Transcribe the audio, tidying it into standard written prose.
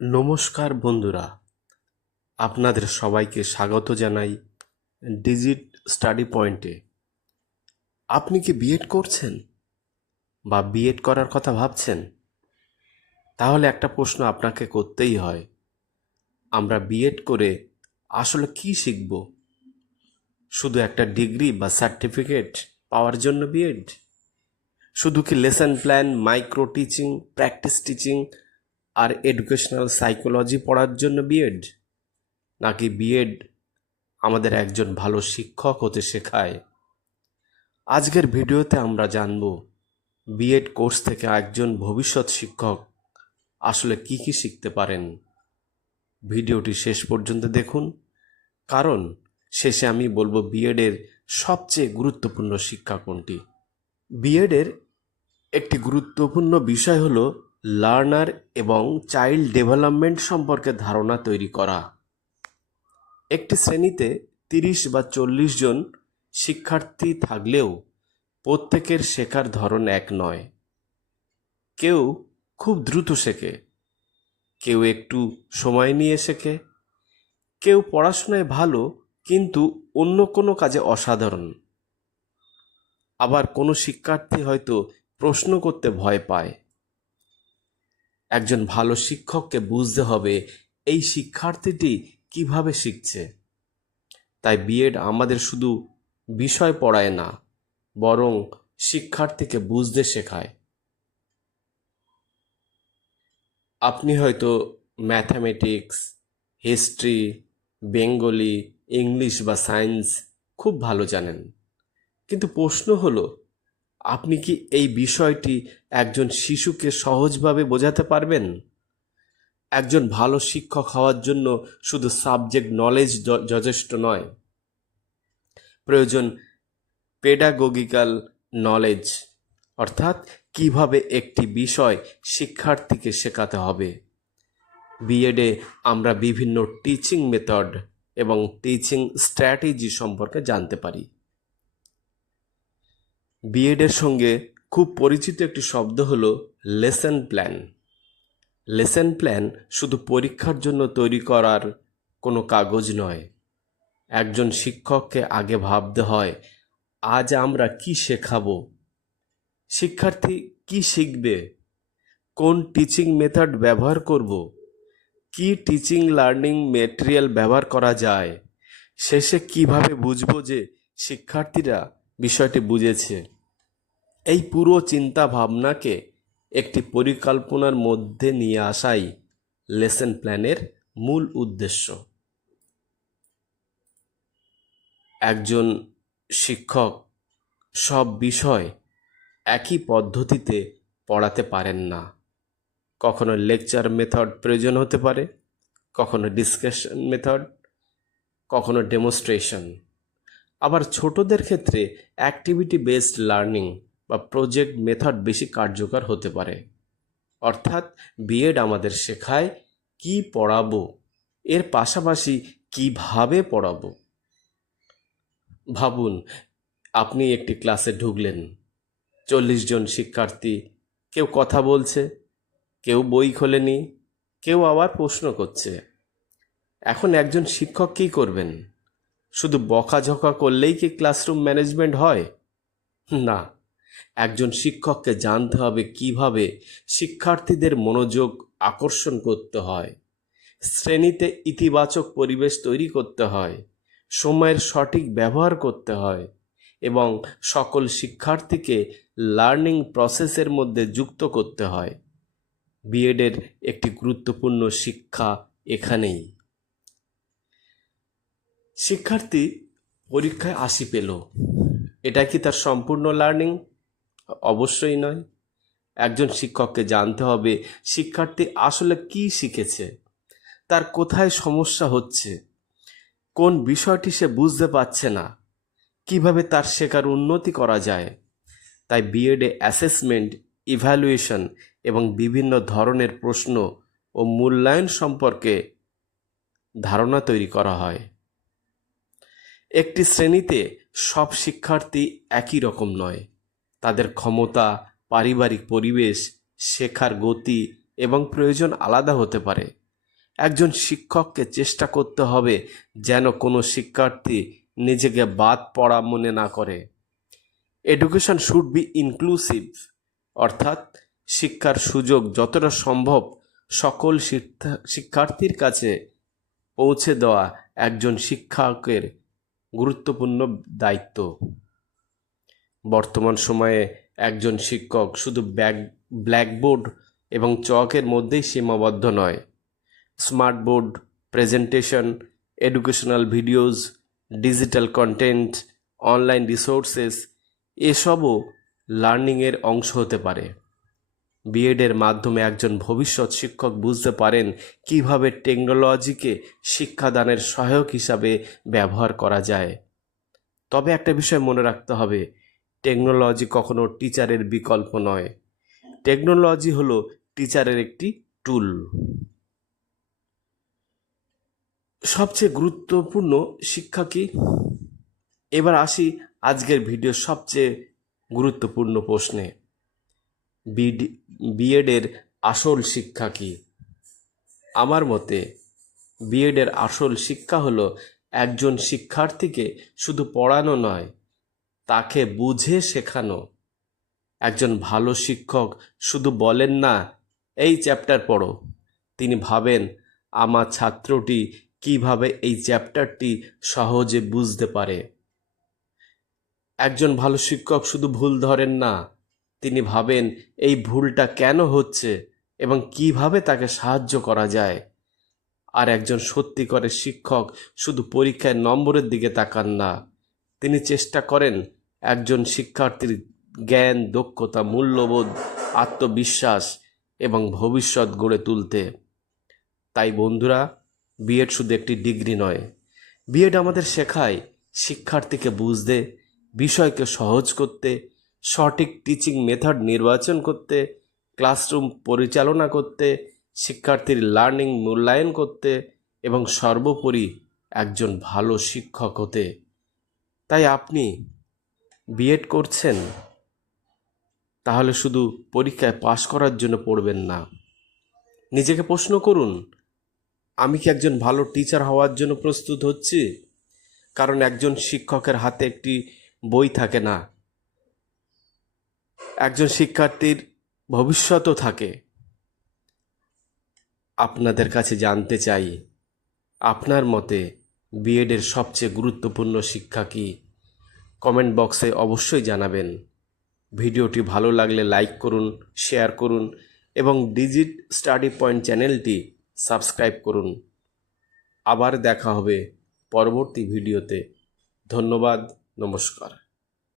নমস্কার বন্ধুরা, আপনাদের সবাইকে স্বাগত জানাই ডিজিট স্টাডি পয়েন্টে। আপনি কি বিএড করছেন বা বিএড করার কথা ভাবছেন? তাহলে একটা প্রশ্ন আপনাকে করতেই হয়, আমরা বিএড করে আসলে কি শিখব? শুধু একটা ডিগ্রি বা সার্টিফিকেট পাওয়ার জন্য বিএড? শুধু কি lesson plan, micro teaching, practice teaching আর এডুকেশনাল সাইকোলজি পড়ার জন্য বিএড? নাকি বিএড আমাদের একজন ভালো শিক্ষক হতে শেখায়? আজকের ভিডিওতে আমরা জানব বিএড কোর্স থেকে একজন ভবিষ্যৎ শিক্ষক আসলে কি কি শিখতে পারেন। ভিডিওটি শেষ পর্যন্ত দেখুন, কারণ শেষে আমি বলবো বিএডের সবচেয়ে গুরুত্বপূর্ণ শিক্ষা কোনটি। বিএডের একটি গুরুত্বপূর্ণ বিষয় হলো লার্নার এবং চাইল্ড ডেভেলপমেন্ট সম্পর্কে ধারণা তৈরি করা। একটি শ্রেণীতে 30 বা 40 জন শিক্ষার্থী থাকলেও প্রত্যেকের শেখার ধরন এক নয়। কেউ খুব দ্রুত শেখে, কেউ একটু সময় নিয়ে শেখে, কেউ পড়াশোনায় ভালো কিন্তু অন্য কোনো কাজে অসাধারণ। আবার কোনো শিক্ষার্থী হয়তো প্রশ্ন করতে ভয় পায়। একজন ভালো শিক্ষককে বুঝতে হবে এই শিক্ষার্থীটি কিভাবে শিখছে। তাই বিএড আমাদের শুধু বিষয় পড়ায় না, বরং শিক্ষার্থীকে বুঝতে শেখায়। আপনি হয়তো ম্যাথামেটিক্স, হিস্ট্রি, বেঙ্গলি, ইংলিশ বা সায়েন্স খুব ভালো জানেন, কিন্তু প্রশ্ন হলো, আপনি কি এই বিষয়টি একজন শিশুকে সহজভাবে বোঝাতে পারবেন? একজন ভালো শিক্ষক হওয়ার জন্য শুধু সাবজেক্ট নলেজ যথেষ্ট নয়, প্রয়োজন পেডাগোগিক্যাল নলেজ, অর্থাৎ কিভাবে একটি বিষয় শিক্ষার্থীকে শেখাতে হবে। বিএডে আমরা বিভিন্ন টিচিং মেথড এবং টিচিং স্ট্র্যাটেজি সম্পর্কে জানতে পারি। বিএডের সঙ্গে খুব পরিচিত একটি শব্দ হলো লেসন প্ল্যান। লেসন প্ল্যান শুধু পরীক্ষার জন্য তৈরি করার কোনো কাগজ নয়। একজন শিক্ষককে আগে ভাবতে হয়, আজ আমরা কি শেখাবো, শিক্ষার্থী কি শিখবে, কোন টিচিং মেথড ব্যবহার করব, কি টিচিং লার্নিং মেটেরিয়াল ব্যবহার করা যায়, শেষে কিভাবে বুঝবো যে শিক্ষার্থীরা বিষয়টি বুঝেছে। এই পুরো চিন্তা ভাবনাকে একটি পরিকল্পনার মধ্যে নিয়ে আসাই লেসন প্ল্যানের মূল উদ্দেশ্য। একজন শিক্ষক সব বিষয় একই পদ্ধতিতে পড়াতে পারেন না। কখনো লেকচার মেথড প্রয়োজন হতে পারে, কখনো ডিসকাশন মেথড, কখনো ডেমনস্ট্রেশন। আবার ছোটদের ক্ষেত্রে অ্যাক্টিভিটি বেসড লার্নিং বা প্রজেক্ট মেথড বেশি কার্যকর হতে পারে। অর্থাৎ বিএড আমাদের শেখায় কি পড়াবো, এর পাশাপাশি কিভাবে পড়াবো। ভাবুন, আপনি একটি ক্লাসে ঢুকলেন, 40 জন শিক্ষার্থী, কেউ কথা বলছে, কেউ বই খোলেনি, কেউ আবার প্রশ্ন করছে। এখন একজন শিক্ষক কী করবেন? শুধু বকাঝকা করলেই কি ক্লাসরুম ম্যানেজমেন্ট হয়? না, একজন শিক্ষককে জানতে হবে কিভাবে শিক্ষার্থীদের মনোযোগ আকর্ষণ করতে হয়, শ্রেণীতে ইতিবাচক পরিবেশ তৈরি করতে হয়, সময়ের সঠিক ব্যবহার করতে হয় এবং সকল শিক্ষার্থীকে লার্নিং প্রসেসের মধ্যে যুক্ত করতে হয়। বিএডের একটি গুরুত্বপূর্ণ শিক্ষা এখানেই। শিক্ষার্থী পরীক্ষায় 80 পেল, এটা কি তার সম্পূর্ণ লার্নিং? অবশ্যই নয়। একজন শিক্ষককে জানতে হবে শিক্ষার্থী আসলে কি শিখেছে, তার কোথায় সমস্যা হচ্ছে, কোন বিষয়টি সে বুঝতে পারছে না, কিভাবে তার শেখার উন্নতি করা যায়। তাই বিএডে অ্যাসেসমেন্ট, ইভ্যালুয়েশন এবং বিভিন্ন ধরনের প্রশ্ন ও মূল্যায়ন সম্পর্কে ধারণা তৈরি করা হয়। একটি শ্রেণীতে সব শিক্ষার্থী একই রকম নয়। তাদের ক্ষমতা, পারিবারিক পরিবেশ, শেখার গতি এবং প্রয়োজন আলাদা হতে পারে। একজন শিক্ষককে চেষ্টা করতে হবে যেন কোনো শিক্ষার্থী নিজেকে বাদ পড়া মনে না করে। এডুকেশন শুড বি ইনক্লুসিভ, অর্থাৎ শিক্ষার সুযোগ যতটা সম্ভব সকল শিক্ষার্থীর কাছে পৌঁছে দেওয়া একজন শিক্ষকের গুরুত্বপূর্ণ দায়িত্ব। বর্তমান সময়ে একজন শিক্ষক শুধু ব্ল্যাকবোর্ড এবং চকের মধ্যেই সীমাবদ্ধ নয়। Smart board, presentation, educational videos, digital content, online resources এসবও লার্নিংয়ের অংশ হতে পারে। বিএডের মাধ্যমে একজন ভবিষ্যৎ শিক্ষক বুঝতে পারেন কিভাবে টেকনোলজিকে শিক্ষাদানের সহায়ক হিসাবে ব্যবহার করা যায়। তবে একটা বিষয় মনে রাখতে হবে, টেকনোলজি কখনো টিচারের বিকল্প নয়। টেকনোলজি হলো টিচারের একটি টুল। সবচেয়ে গুরুত্বপূর্ণ শিক্ষা কি? এবার আসি আজকের ভিডিওর সবচেয়ে গুরুত্বপূর্ণ প্রশ্নে। বিএডের আসল শিক্ষা কি? আমার মতে বিএডের আসল শিক্ষা হলো একজন শিক্ষার্থীকে শুধু পড়ানো নয়, তাকে বুঝে শেখানো। একজন ভালো শিক্ষক শুধু বলেন না এই চ্যাপ্টার পড়ো, তিনি ভাবেন আমার ছাত্রটি কিভাবে এই চ্যাপ্টারটি সহজে বুঝতে পারে। একজন ভালো শিক্ষক শুধু ভুল ধরেন না, তিনি ভাবেন এই ভুলটা কেন হচ্ছে এবং কিভাবে তাকে সাহায্য করা যায়। আর একজন সত্যিকারের শিক্ষক শুধু পরীক্ষায় নম্বরের দিকে তাকান না, তিনি চেষ্টা করেন একজন শিক্ষার্থীর জ্ঞান, দক্ষতা, মূল্যবোধ, আত্মবিশ্বাস এবং ভবিষ্যৎ গড়ে তুলতে। তাই বন্ধুরা, বিএড শুধু একটি ডিগ্রি নয়, বিএড আমাদের শেখায় শিক্ষার্থীকে বুঝতে, বিষয়কে সহজ করতে, সঠিক টিচিং মেথড নির্বাচন করতে, ক্লাসরুম পরিচালনা করতে, শিক্ষার্থীর লার্নিং মূল্যায়ন করতে এবং সর্বোপরি একজন ভালো শিক্ষক হতে। তাই আপনি বিএড করছেন, তাহলে শুধু পরীক্ষায় পাশ করার জন্য পড়বেন না। নিজেকে প্রশ্ন করুন, আমি কি একজন ভালো টিচার হওয়ার জন্য প্রস্তুত হচ্ছি? কারণ একজন শিক্ষকের হাতে একটি বই থাকে না, একজন শিক্ষার্থীর ভবিষ্যতও থাকে। আপনাদের কাছে জানতে চাই, আপনার মতে বিএডের সবচেয়ে গুরুত্বপূর্ণ শিক্ষা কি? কমেন্ট বক্সে অবশ্যই জানাবেন। ভিডিওটি ভালো লাগলে লাইক করুন, শেয়ার করুন এবং ডিজিট স্টাডি পয়েন্ট চ্যানেলটি সাবস্ক্রাইব করুন। আবার দেখা হবে পরবর্তী ভিডিওতে। ধন্যবাদ, নমস্কার।